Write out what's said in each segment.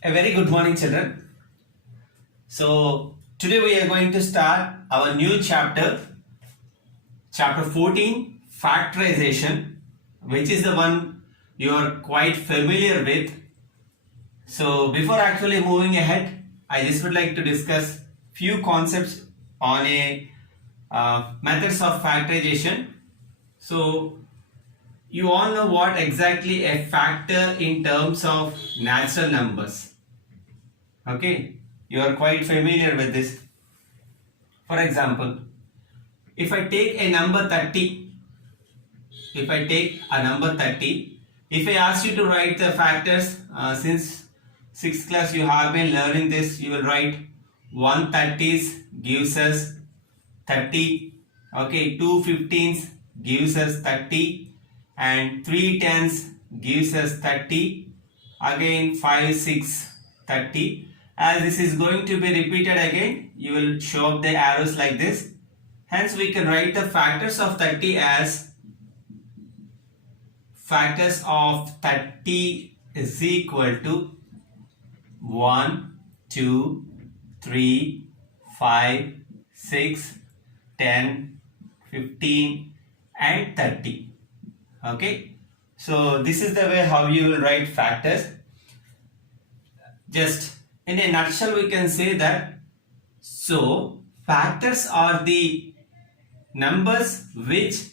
A very good morning, children. So, today we are going to start our new chapter, chapter 14, Factorization, which is the one you are quite familiar with. So, before actually moving ahead, I just would like to discuss few concepts on a methods of factorization. So, you all know what exactly a factor in terms of natural numbers. Okay, you are quite familiar with this. For example, if I take a number 30, if I take a number 30, if I ask you to write the factors, since 6th class you have been learning this, you will write 1 30s gives us 30, okay, 2 15s gives us 30, and 3 10s gives us 30, again 5 6 30. As this is going to be repeated again, you will show up the arrows like this. Hence we can write the factors of 30 as factors of 30 is equal to 1 2 3 5 6 10 15 and 30. Okay, so this is the way how you will write factors. Just in a nutshell we can say that, so factors are the numbers which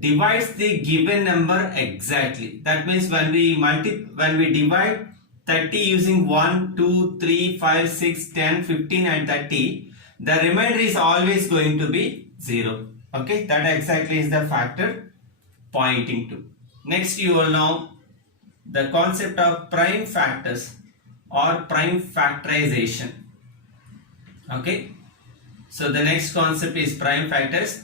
divides the given number exactly. That means when we divide 30 using 1 2 3 5 6 10 15 and 30, the remainder is always going to be 0. Okay, that exactly is the factor pointing to. Next, you will know the concept of prime factors or prime factorization. Okay, so the next concept is prime factors.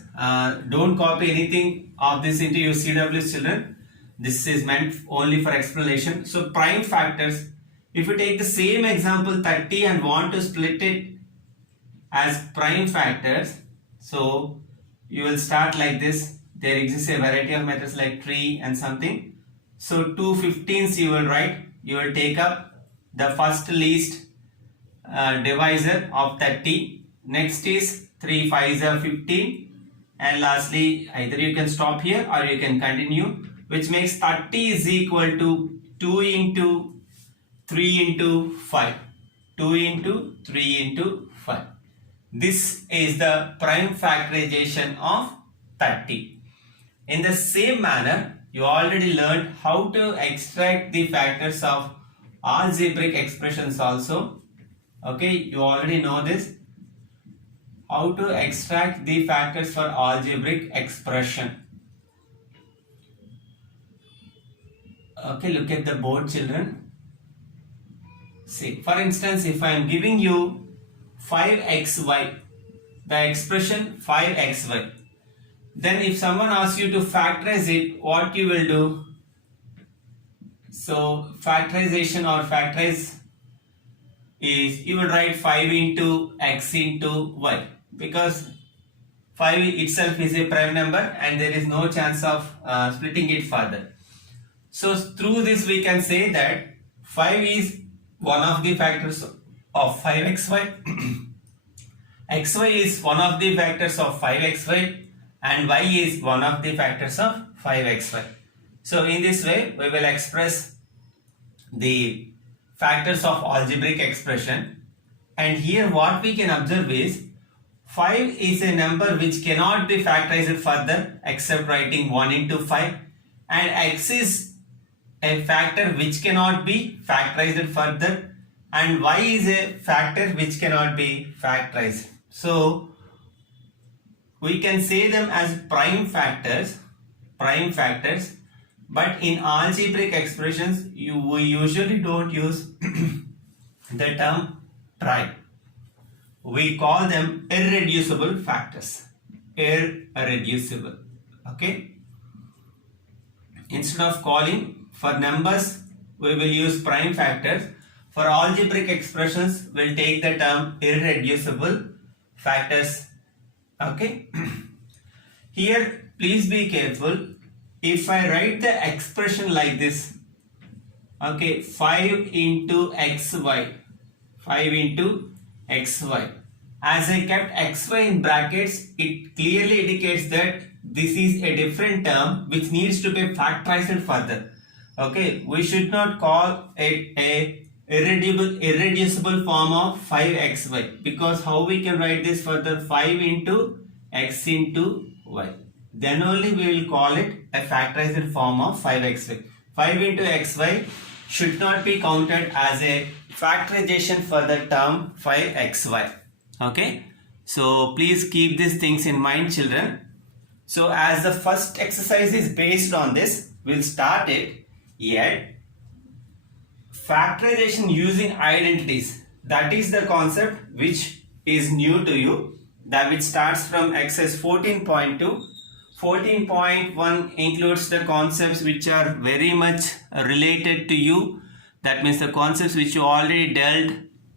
Don't copy anything of this into your CW's, children. This is meant only for explanation. So prime factors, if you take the same example 30 and want to split it as prime factors, so you will start like this. There exists a variety of methods like tree and something. So 2 15s you will write. You will take up the first least divisor of 30. Next is 3 5s are 15, and lastly either you can stop here or you can continue, which makes 30 is equal to 2 into 3 into 5. 2 into 3 into 5. This is the prime factorization of 30. In the same manner, you already learned how to extract the factors of algebraic expressions also. Okay, you already know this. How to extract the factors for algebraic expression. Okay, look at the board, children. See, for instance, if I am giving you 5xy, the expression 5xy, then if someone asks you to factorize it, what you will do? So factorization or factorize is, you will write 5 into x into y, because 5 itself is a prime number and there is no chance of splitting it further. So through this we can say that 5 is one of the factors of 5xy, xy is one of the factors of 5xy, and y is one of the factors of 5xy. So in this way we will express the factors of algebraic expression. And here what we can observe is 5 is a number which cannot be factorized further except writing 1 into 5, and x is a factor which cannot be factorized further, and y is a factor which cannot be factorized. So we can say them as prime factors, but in algebraic expressions we usually don't use the term prime. We call them irreducible factors. Irreducible. Okay. Instead of calling for numbers, we will use prime factors. For algebraic expressions, we'll take the term irreducible factors. Okay. Here, please be careful. If I write the expression like this, Okay, 5 into xy. 5 into xy. As I kept xy in brackets, it clearly indicates that this is a different term which needs to be factorized further. Okay, we should not call it a irreducible form of 5xy, because how we can write this further? 5 into x into y. Then only we will call it a factorized form of 5xy. 5 into xy should not be counted as a factorization for the term 5xy. Okay, so please keep these things in mind, children. So as the first exercise is based on this, we'll start it. Yet factorization using identities, that is the concept which is new to you, that which starts from exercise 14.2. 14.1 includes the concepts which are very much related to you, that means the concepts which you already dealt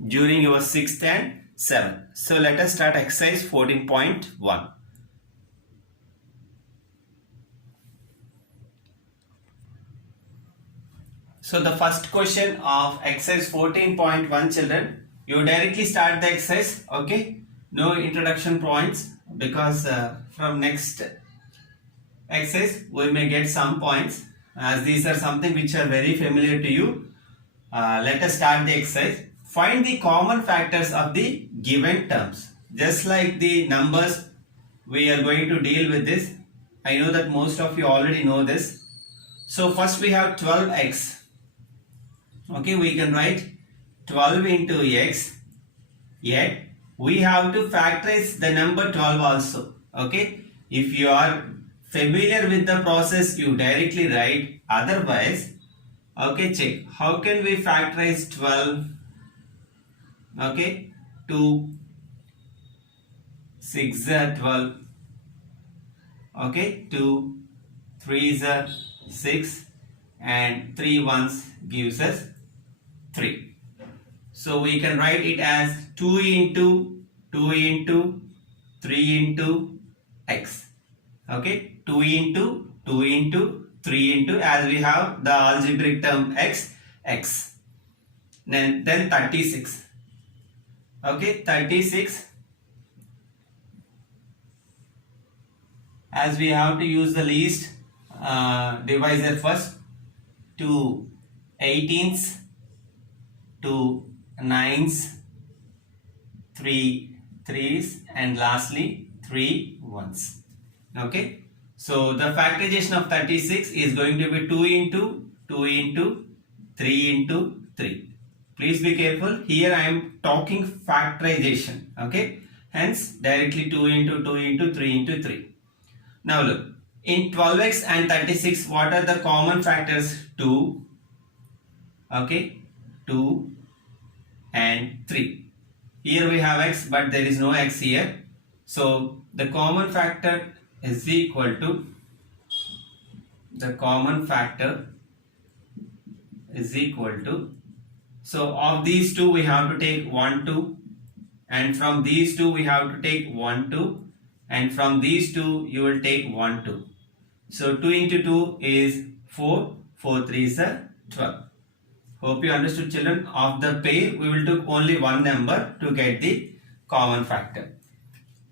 during your 6th and 7th. So let us start exercise 14.1. So the first question of exercise 14.1, children, you directly start the exercise, okay? No introduction points, because from next exercise we may get some points, as these are something which are very familiar to you. Let us start the exercise. Find the common factors of the given terms. Just like the numbers, we are going to deal with this. I know that most of you already know this. So first we have 12x. Okay, we can write 12 into x. Yet we have to factorize the number 12 also. Okay, if you are familiar with the process, you directly write. Otherwise, okay, check. How can we factorize 12? Okay, 2, 6 is 12. Okay, 2, 3 is 6, and 3 ones gives us 3. So we can write it as 2 into 3 into x. Okay, 2 into 3 into, as we have the algebraic term x. Then 36. Okay, 36, as we have to use the least divisor first. 2 18s, 2 9s, 3 3s, and lastly 3 1s. Okay, so the factorization of 36 is going to be 2 into 3 into 3. Please be careful, here I am talking factorization. Okay, hence directly 2 into 3 into 3. Now look, in 12x and 36, what are the common factors? 2, okay, 2 and 3. Here we have x, but there is no x here. So the common factor is equal to, so of these two we have to take 1 2, and from these two we have to take 1 2, and from these two you will take 1 2. So 2 into 2 is 4, 4 3 is 12. Hope you understood, children. Of the pair, we will take only one number to get the common factor.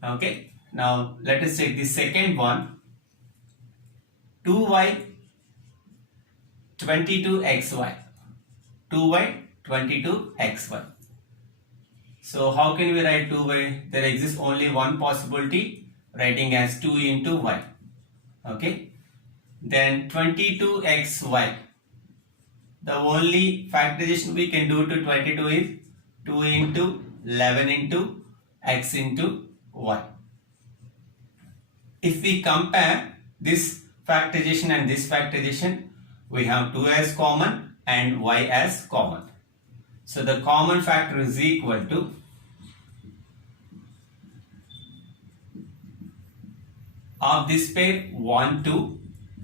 Okay. Now let us take the second one. 2y 22xy. 2y 22xy. So how can we write 2y? There exists only one possibility, writing as 2 into y. Okay. Then 22xy. The only factorization we can do to 22 is 2 into 11 into x into y. If we compare this factorization and this factorization, we have 2 as common and y as common. So the common factor is equal to of this pair 1 2,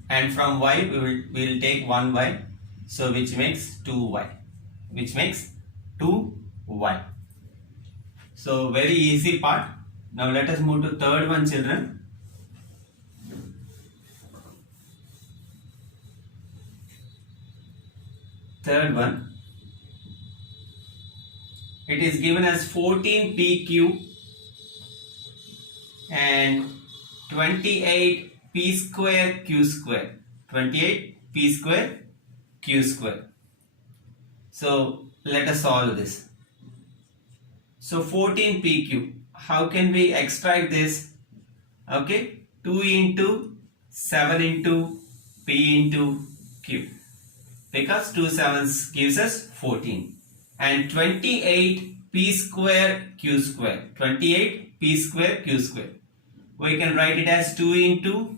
and from y we will take 1y. So which makes 2y, So very easy part. Now let us move to third one, children. third one, it is given as 14pq and 28p square q square. 28p square q square. So let us solve this. So 14pq, how can we extract this? Okay, 2 into 7 into p into q, because 2 sevens gives us 14, and 28p square q square. 28p square q square, we can write it as 2 into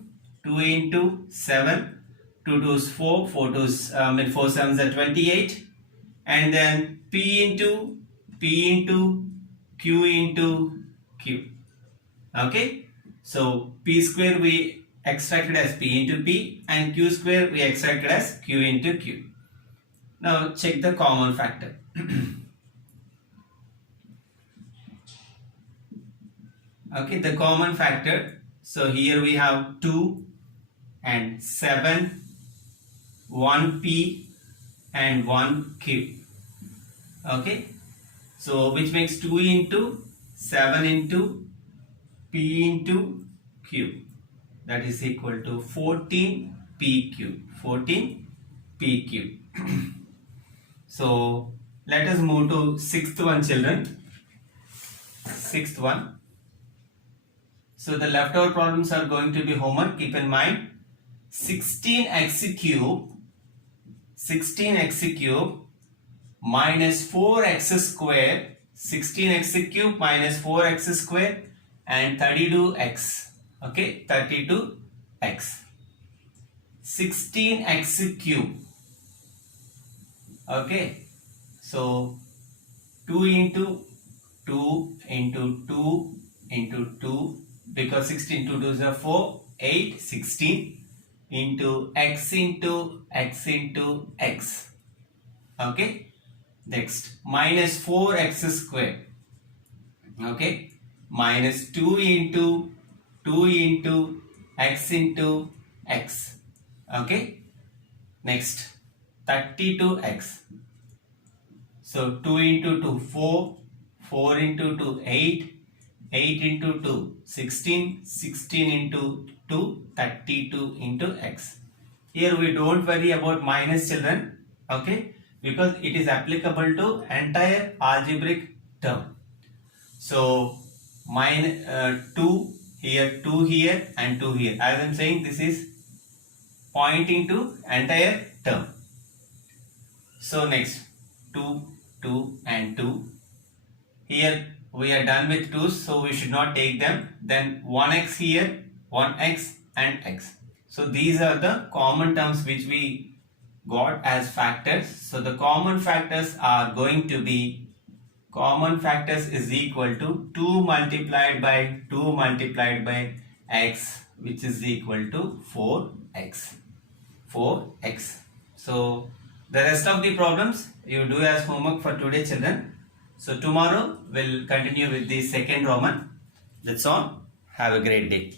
7, 2 2s 4, 4 2s 4 sevens are 28, and then p into q into q. Okay, so p square we extracted as p into p, and q square we extracted as q into q. Now check the common factor. Okay, the common factor. So here we have 2 and 7, 1p and 1q. Okay, so which makes 2 into 7 into p into q, that is equal to 14pq. 14pq. So let us move to sixth one, children. Sixth one. So the leftover problems are going to be homework. Keep in mind, 16x cube minus 4x square, 16x cube minus 4x square and 32x. Okay, 32x. 16x cube. Okay, so 2 into 2 into 2 into 2, because 16 2 2s are 4, 8, 16 into x into x into x. Okay, next minus 4x square. Okay, minus 2 into x into x. Okay, next 32x. So 2 into 2 4, 4 into 2 8, 8 into 2 16, 16 into 2 32 into x. Here we don't worry about minus, children. Okay, because it is applicable to entire algebraic term. So minus 2 here, 2 here and 2 here. As I am saying, this is pointing to entire term. So next 2, 2 and 2. Here we are done with 2's, so we should not take them. Then 1x here, 1x and x. So these are the common terms which we got as factors. So the common factors are going to be, common factors is equal to 2 multiplied by 2 multiplied by x, which is equal to 4x. 4x. So the rest of the problems you do as homework for today, children. So tomorrow we'll continue with the second Roman. That's all. Have a great day.